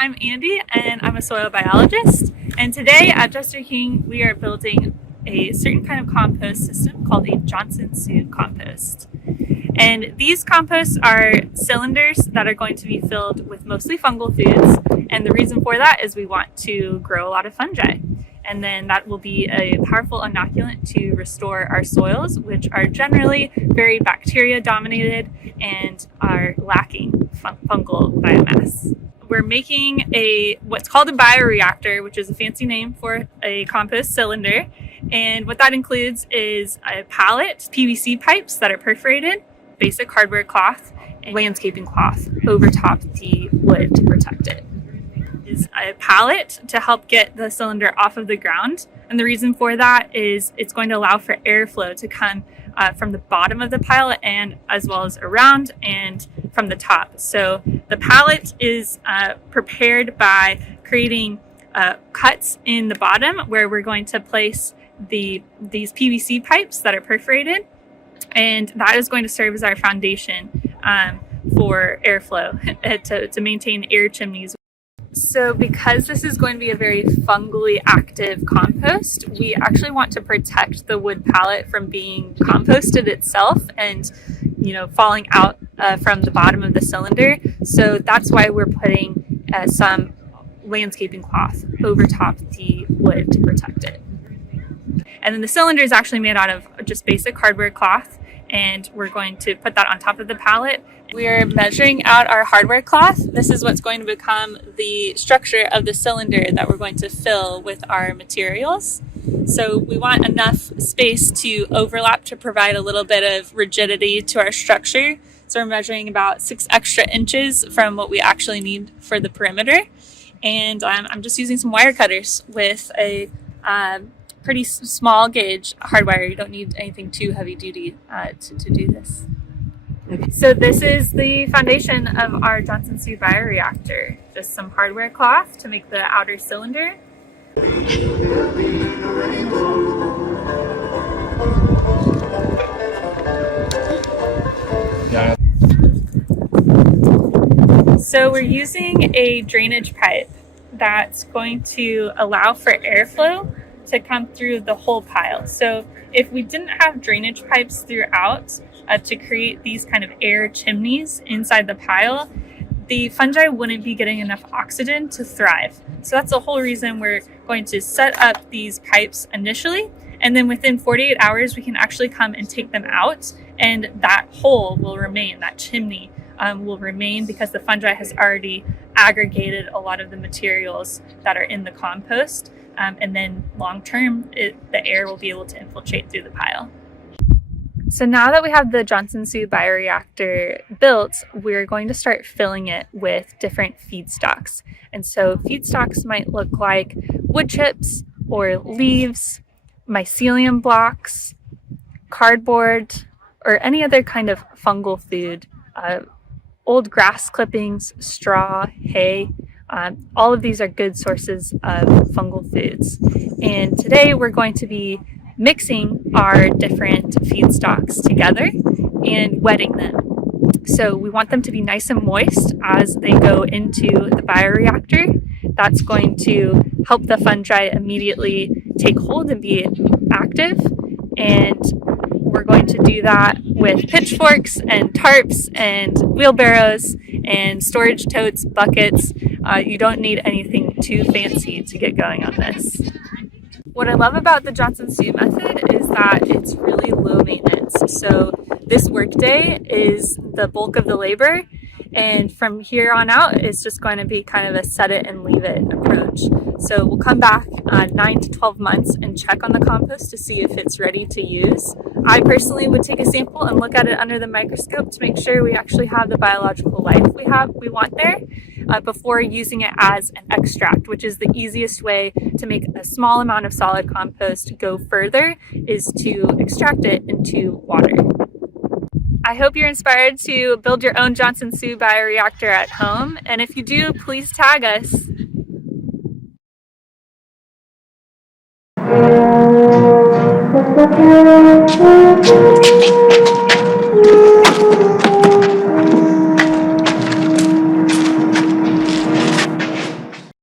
I'm Andie and I'm a soil biologist, and today at Jester King we are building a certain kind of compost system called a Johnson Sued compost. And these composts are cylinders that are going to be filled with mostly fungal foods, and the reason for that is we want to grow a lot of fungi. And then that will be a powerful inoculant to restore our soils, which are generally very bacteria dominated and are lacking fungal biomass. We're making what's called a bioreactor, which is a fancy name for a compost cylinder. And what that includes is a pallet, PVC pipes that are perforated, basic hardware cloth, and landscaping cloth over top the wood to protect it. Is a pallet to help get the cylinder off of the ground, and the reason for that is it's going to allow for airflow to come from the bottom of the pallet and as well as around and from the top. So the pallet is prepared by creating cuts in the bottom where we're going to place these PVC pipes that are perforated, and that is going to serve as our foundation for airflow to maintain air chimneys. So because this is going to be a very fungally active compost, we actually want to protect the wood pallet from being composted itself and, falling out from the bottom of the cylinder. So that's why we're putting some landscaping cloth over top the wood to protect it. And then the cylinder is actually made out of just basic hardware cloth, and we're going to put that on top of the pallet. We're measuring out our hardware cloth. This is what's going to become the structure of the cylinder that we're going to fill with our materials. So we want enough space to overlap to provide a little bit of rigidity to our structure. So we're measuring about 6 extra inches from what we actually need for the perimeter. And I'm just using some wire cutters with a pretty small gauge hard wire. You don't need anything too heavy duty to do this. So this is the foundation of our Johnson Sued bioreactor. Just some hardware cloth to make the outer cylinder. So we're using a drainage pipe that's going to allow for airflow to come through the whole pile. So if we didn't have drainage pipes throughout to create these kind of air chimneys inside the pile, the fungi wouldn't be getting enough oxygen to thrive. So that's the whole reason we're going to set up these pipes initially, and then within 48 hours we can actually come and take them out, and that hole will remain, that chimney will remain, because the fungi has already aggregated a lot of the materials that are in the compost. And then long term, the air will be able to infiltrate through the pile. So now that we have the Johnson Sued bioreactor built, we're going to start filling it with different feedstocks. And so feedstocks might look like wood chips or leaves, mycelium blocks, cardboard, or any other kind of fungal food, old grass clippings, straw, hay. All of these are good sources of fungal foods. And today we're going to be mixing our different feedstocks together and wetting them. So we want them to be nice and moist as they go into the bioreactor. That's going to help the fungi immediately take hold and be active. And we're going to do that with pitchforks and tarps and wheelbarrows and storage totes, buckets. You don't need anything too fancy to get going on this. What I love about the Johnson Sued method is that it's really low maintenance. So this workday is the bulk of the labor, and from here on out it's just going to be kind of a set it and leave it approach. So we'll come back 9 to 12 months and check on the compost to see if it's ready to use. I personally would take a sample and look at it under the microscope to make sure we actually have the biological life we want there before using it as an extract, which is the easiest way to make a small amount of solid compost go further, is to extract it into water. I hope you're inspired to build your own Johnson Sued bioreactor at home, and if you do, please tag us.